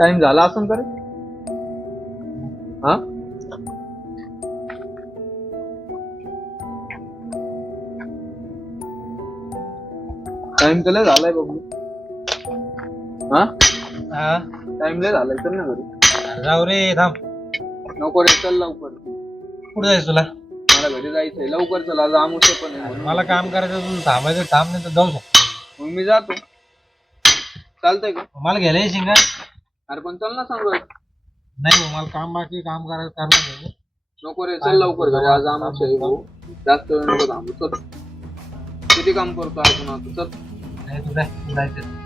Time झाला असून करे हा टाइम तर लय झालाय बघू हा हा टाइम लय झालाय चल ना घरी जाऊ रे थांब. नको रे चल लवकर कुठे जायचं तुला? मला घरी जायचंय लवकर चल आज आमुष्य पण आहे म्हणून. मला काम करायचं तुला थांबायचं थांब नाही तर जाऊ शकतो. मग मी जातो चालतंय का मला घ्यायला येशील का? अरे पण चल ना सांगू नाही भाऊ, मला काम बाकी काम करायचं करणं घ्यायचं. नको रे चल लवकर घरी आज आमुष्य आहे भाऊ जास्त वेळ नको थांबू चल किती काम करतो आपण आता चल नाही तू जायचं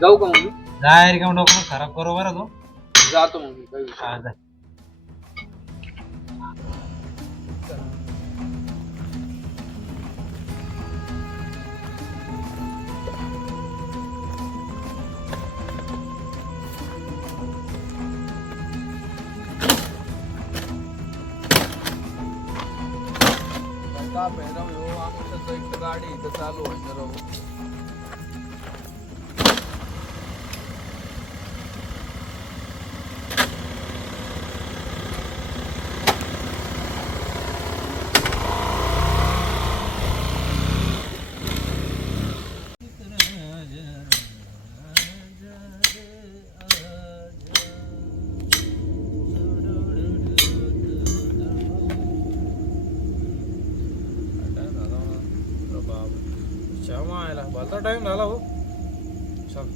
जाऊ का मग मी जाय का डोकं खराब करू बरं तू. जातो मग मी काही विषय हा जाय. का पेहराव हो आमुष्याचं एक गाडी इथं चालू आहे ना राहू भलता टाइम झाला हो. चल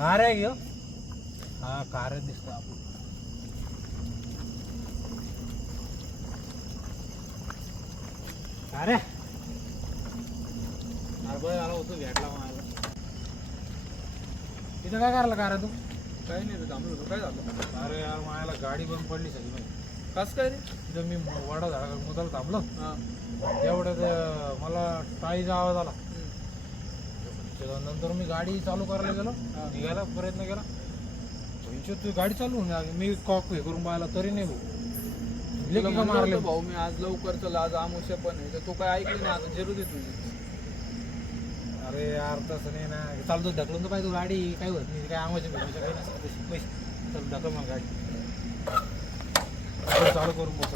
कार आहे घेऊ. हा कार दिसतो आपण. अरे बरं आला होतो भेटला मला. तिथं काय करायला कार तू? काही नाही रे, थांबलो होतो. काय झालं? अरे यार मला गाडी बंद पडली सगळी माहिती. कसं काय रे? तिथं मी वडा झाला मुदाला थांबलो. हां. एवढ्यात मला टाळीचा आवाज आला. नंतर मी गाडी चालू करायला गेलो. निघायला प्रयत्न केला. तू गाडी चालू होऊन लागली. मी कॉक हे करून पाहिला तरी नाही भाऊ. तुला म्हणलं होतं भाऊ मी आज लवकर चल, आज आमुष्या पण आहे. तर तू काय ऐकली नाही. आता जरूर दे तुझी. अरे यार तसं नाही ना. चालतो ढकलून तर पाहिजे तू गाडी. काय होत नाही काय आवाज काही नसतं. चल ढकल मग गाडी चालू करून बस.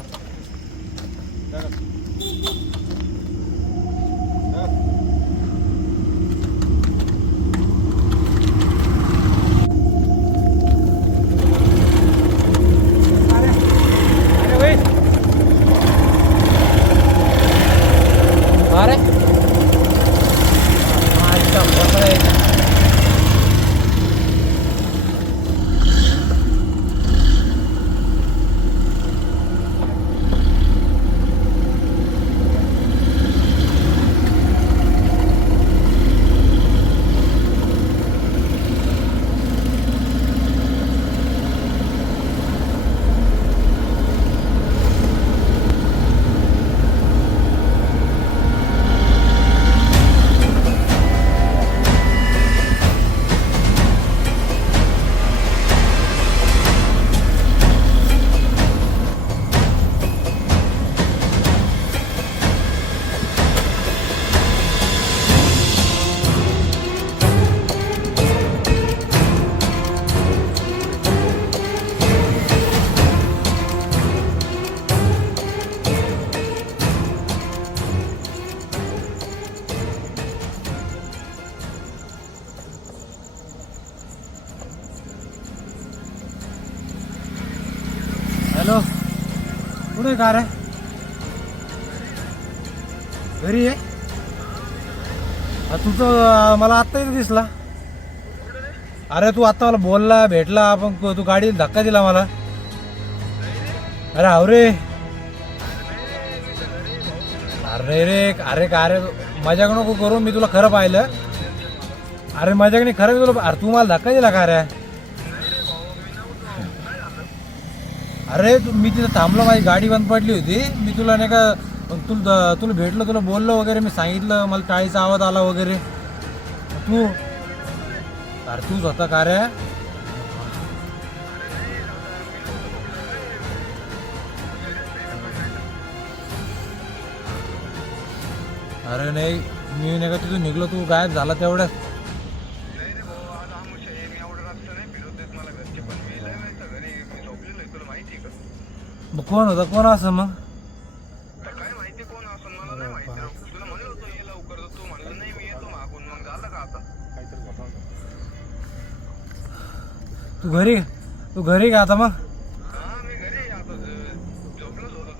हॅलो कुठे कार आहे? घरी आहे. तुझं मला आत्ता इथे दिसला. अरे तू आत्ता मला बोलला भेटला आपण तू गाडी धक्का दिला मला. अरे हाव रे. अरे रे अरे का रे मजाक नको करू. मी तुला खरं पाहिलं. अरे मजाक नाही खरं तुला. अरे तू मला धक्का दिला का रे? अरे मी तिथं थांबलो. माझी गाडी बंद पडली होती. मी तुला नाही का तुला भेटलो तुला बोललो वगैरे. मी सांगितलं मला टाळीचा आवाज आला वगैरे. तू अरे तूच होता का रे? अरे नाही मी नाही का तिथून निघलो तू गायब झाला तेवढ्यात. कोण होता? कोण असं मग? काय माहिती कोण असं मला नाही माहिती. तुला म्हणलं होतं ये लवकर तर तू म्हणलं नाही मी येतो मागून. मग झालं का आता? तू घरी का आता मग? हा मी घरी आता झोपलोच होतो.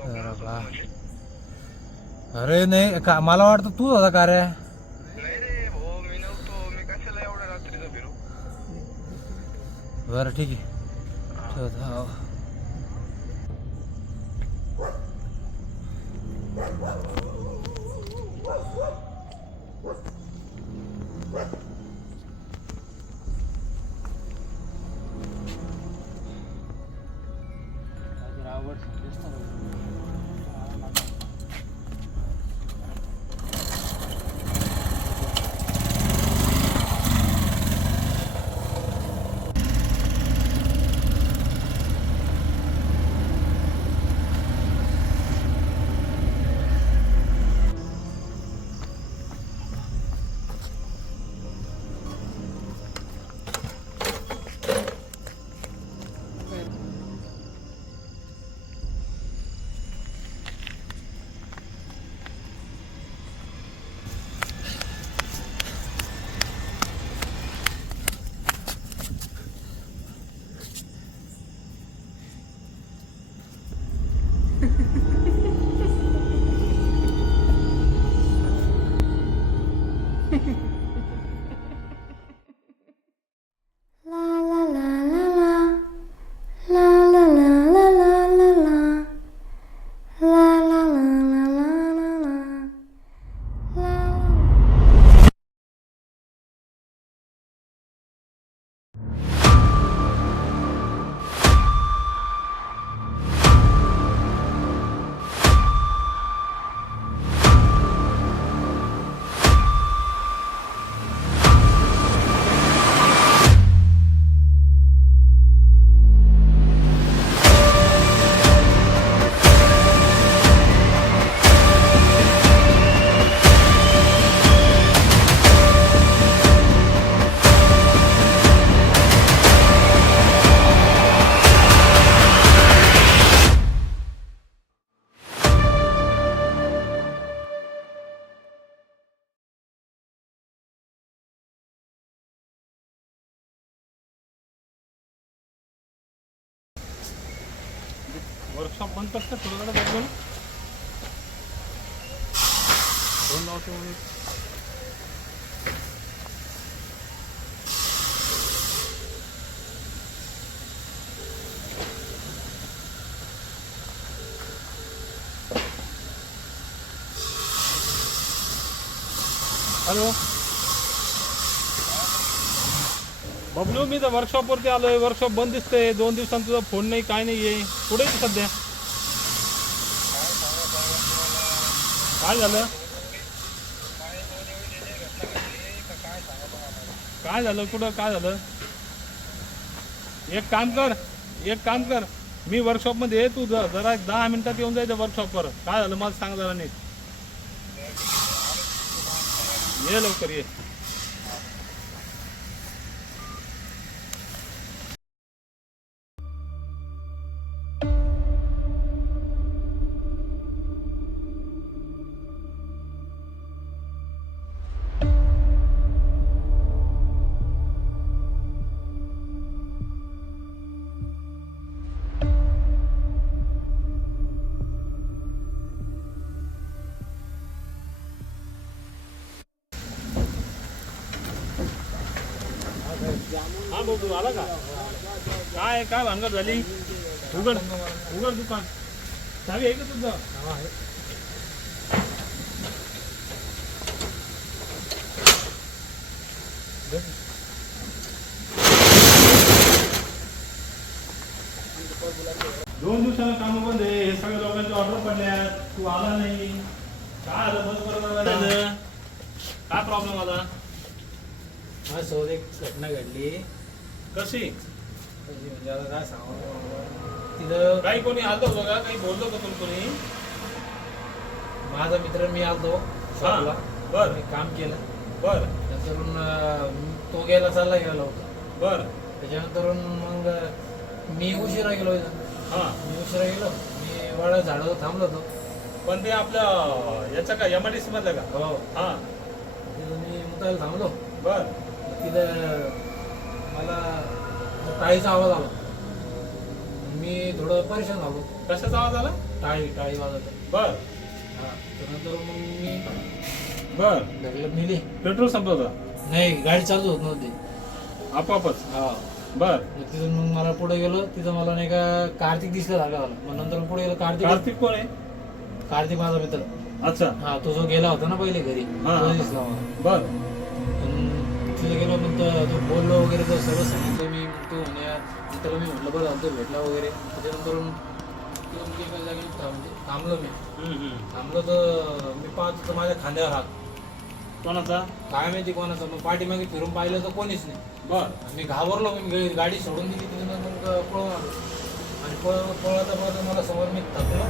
अरे नाही का मला वाटतं तू होता का रे? नाही रे भाऊ मी नव्हतो. मी कशाला एवढ्या रात्रीचं फिरू. बरं ठीक आहे. वर्कशॉप बंद कसं थोडं बघ फोन लावतो हॅलो बबलू मी तर वर्कशॉपवरती आलोय वर्कशॉप बंद दिसतंय 2 दिवसांत तुझा फोन नाही काय नाही आहे कुठे आहे तू सध्या काय झालं काय झालं कुठं काय झालं एक काम कर मी वर्कशॉपमध्ये आहे तू जरा 10 मिनिटात येऊन जायचं वर्कशॉपवर काय झालं मला सांग जरा नीट ये लवकर ये हा बबलू आला का काय भानगड झाली उघड दुकान चावी आहे का तुझं दोन दिवसाला काम बंद आहे हे सगळ्या लोकांची ऑर्डर पडल्या तू आला नाही काय आलं बस बरोबर काय प्रॉब्लेम आला माझ्यासोबत एक घटना घडली कशी म्हणजे आता काय सांगू तिथं काही कोणी आलं होतं का काही बोललो का कोणी माझा मित्र मी आलतो शॉपला बर मी काम केलं बर त्याच्यावरून तो चालला गेला होता बर त्याच्यानंतर मग मी उशिरा गेलो हा मी उशिरा गेलो मी वाडा झाडावर थांबलो होतो पण ते आपलं याचा का एमआयडीसी मधलं का हो हा तिथं मी मुतायला थांबलो बर तिथं मला टाळीचा आवाज आला मी थोडं परेशान झालो कशाचा आवाज आला टाळी वाजवतो बर हा त्यानंतर मग मी बर घरला नेली पेट्रोल संपलं होतं नाही गाडी चालू होत नव्हती आपापच हा बर मग तिथून मग मला पुढे गेलो तिथं मला नाही का कार्तिक दिसला सारखा झाला मग नंतर पुढे गेलो कार्तिक कोण आहे कार्तिक माझा मित्र अच्छा हा तो जो गेला होता ना पहिले घरी हा, तो हा. दिसला मला बर पण तिथे गेलो मग तो बोललो वगैरे तो सगळं सांगितलं मी मग तो म्हणे मित्राला मी म्हटलं बरं तो भेटला वगैरे त्याच्यानंतर तिथं म्हणजे एका जागी थांबलो मी थांबलो तर मी पाहतो तर माझ्या खांद्यावर हात कोणाचा काय माहिती कोणाचं मग पाठीमागे फिरून पाहिलं तर कोणीच नाही बर मी घाबरलो मी गाडी सोडून दिली तिथे पळून आलो आणि पळता मला समोर मी थकलो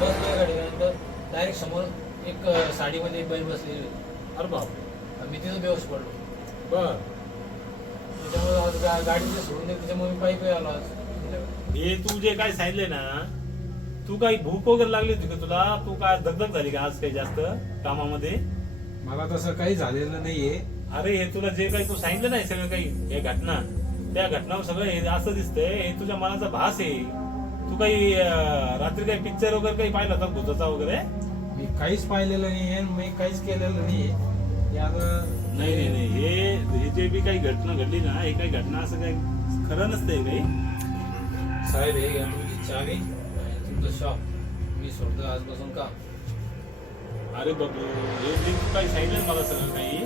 बसलो गाडीनंतर डायरेक्ट समोर एक साडीमध्ये एक बाई बसलेली होती अरे बाप मी तिथं बेहोश पडलो बर त्याच्यामुळे आज गाडी सोडून दिली त्याच्यामुळे मी पायी आलो आज हे तू जे काय सांगितले ना तू काही भूक वगैरे लागली होती का तुला तू काय दगदग झाली का आज काही जास्त कामामध्ये मला तसं काही झालेलं नाहीये अरे हे तुला जे काही तू सांगितलं नाही सगळं काही हे घटना त्या घटनावर सगळं हे असं दिसतंय हे तुझ्या मनाचा भास आहे तू काही रात्री काही पिक्चर वगैरे काही पाहिला होता भूताचा वगैरे मी काहीच पाहिलेलं नाहीये मी काहीच केलेलं नाहीये हे आता नाही हे जे बी काही घटना घडली ना हे काही घटना असं काही खरं नसतंय काही साहेब हे घ्या तुमची चावी आणि तुमचं शॉप मी सोडतो आजपासून का अरे बाबू हे जे तू काही सांगितलं मला सगळं काही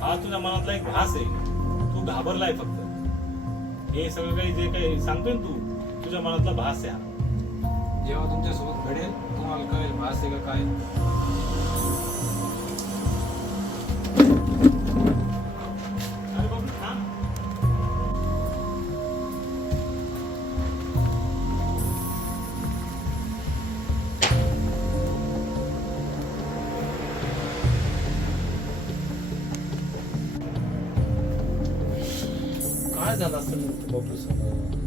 हा तुझ्या मनातला एक भास आहे तू घाबरलाय फक्त हे सगळं काही जे काही सांगतोय ना तू तुझ्या मनातला भास आहे हा जेव्हा तुमच्यासोबत घडेल तुम्हाला कळेल भास आहे का काय अरे बाबू थांब काय झालं असेल बापू